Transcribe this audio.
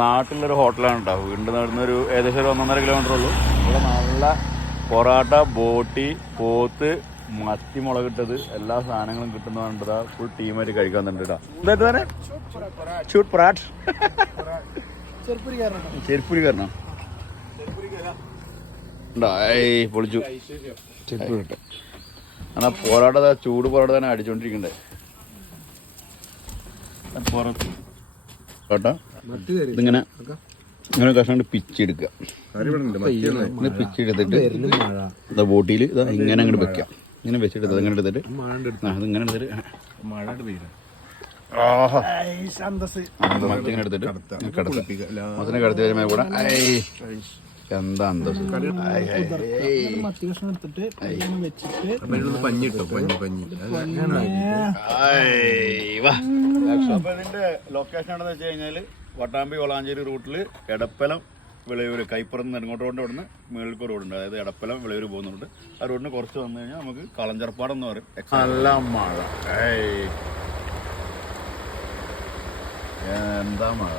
നാട്ടിലൊരു ഹോട്ടലാണ് കേട്ടോ. വീണ്ടും നടന്നൊരു ഏകദേശം ഒരു 1.5 കിലോമീറ്റർ ഉള്ളൂ. ഇവിടെ നല്ല പൊറാട്ട, ബോട്ടി, പോത്ത്, മത്തി മുളകിട്ടത് എല്ലാ സാധനങ്ങളും കിട്ടുന്നതാ. ഫുൾ ടീമായിട്ട് കഴിക്കാൻ തന്നെ കേട്ടോ. എന്താ ചൂട് പൊറാട്ട, ചെരുപ്പുരി കാരണോ പൊളിച്ചു. ചെരുപ്പ് കിട്ടും. എന്നാ പൊറാട്ട, ചൂട് പൊറാട്ട തന്നെ അടിച്ചോണ്ടിരിക്കണ്ടേ. പൊറോട്ട ഇതിങ്ങനെ ഇങ്ങനെ കഷ്ണം പിച്ചെടുക്കുക. പിച്ചെടുത്തിട്ട് ഇതാ ബോട്ടിയിൽ ഇതാ ഇങ്ങനെ അങ്ങോട്ട് വെക്കാം. ഇങ്ങനെ വെച്ചിട്ട് ഇങ്ങനെ എടുത്തിട്ട് അതിങ്ങനെ എടുത്തിട്ട് മത്തിങ്ങനെ എടുത്തിട്ട് മത്തിനെ കടത്തി വരുമ്പോൾ കൂടെ എന്താ അന്തസ്. ഇതിന്റെ ലൊക്കേഷൻ ആണെന്ന് വെച്ച് കഴിഞ്ഞാല് വട്ടാമ്പി വളാഞ്ചേരി റൂട്ടില് എടപ്പലം വിളയൂര് കൈപ്പുറത്ത് നെടുങ്കോട്ട് റോഡിന്റെ അവിടുന്ന് മേളിൽക്ക് റോഡുണ്ട്. അതായത് എടപ്പലം വിളയൂര് പോകുന്നുണ്ട്. ആ റോഡിന് കുറച്ച് വന്നു കഴിഞ്ഞാൽ നമുക്ക് കളഞ്ചർപ്പാടം എന്ന് പറയും. നല്ല മഴ, എന്താ മഴ.